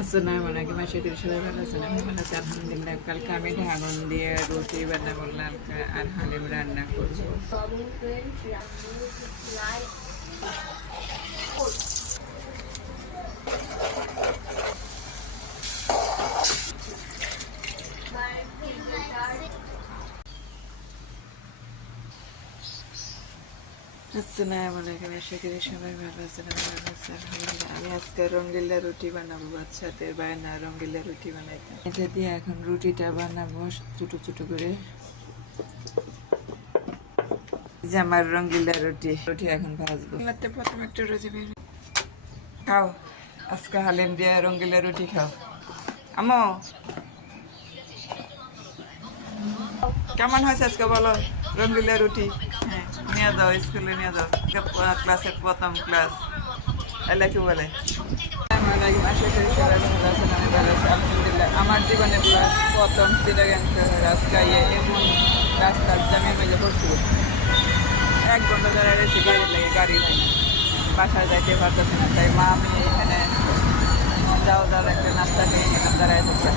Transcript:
আসসালামু আলাইকুম আশিকুর সবাই ভালো আছেন আমি ভালো আছি আলহামদুলিল্লাহ কালকে আমি ঢাকন দিয়ে রুটি বান্না করলাম আর হালিম রান্না করবো আসসালামু আলাইকুম আশিকুর সবাই ভালো আছেন আমি ভালো আছি আলহামদুলিল্লাহ আমি আজকে রঙ্গিলা রুটি বানাবো বাচ্চাদের বায়না রঙ্গিলা রুটি বানাইতে এটা দিয়ে এখন রুটিটা বানাবো ছোটো ছোটো করে যে আমার রঙ্গিলা রুটি এখন ভাজবো প্রথমে একটু রুটি খাও আজকে হালিম দিয়ে রঙ্গিলা রুটি খাও আমো কেমন হয়েছে আজকে বলো রঙ্গিলা রুটি হ্যাঁ নিয়ে যাও স্কুলে নিয়ে যাও ক্লাসের প্রথম ক্লাস এলা কি বলে আলহামদুলিল্লাহ আমার জীবনে প্রথম চিটাগাংশ রাস্তা এমন রাস্তার জামে মেলে পড়ছিল 1 ঘন্টা দাঁড়ায় রয়েছে গাড়ি লাগে গাড়ি হয় না বাসায় যাইতে পারতেছে না তাই মা আমি এখানে যাও দাঁড়া একটা নাস্তা খেয়ে নিলাম দাঁড়ায় থাকছে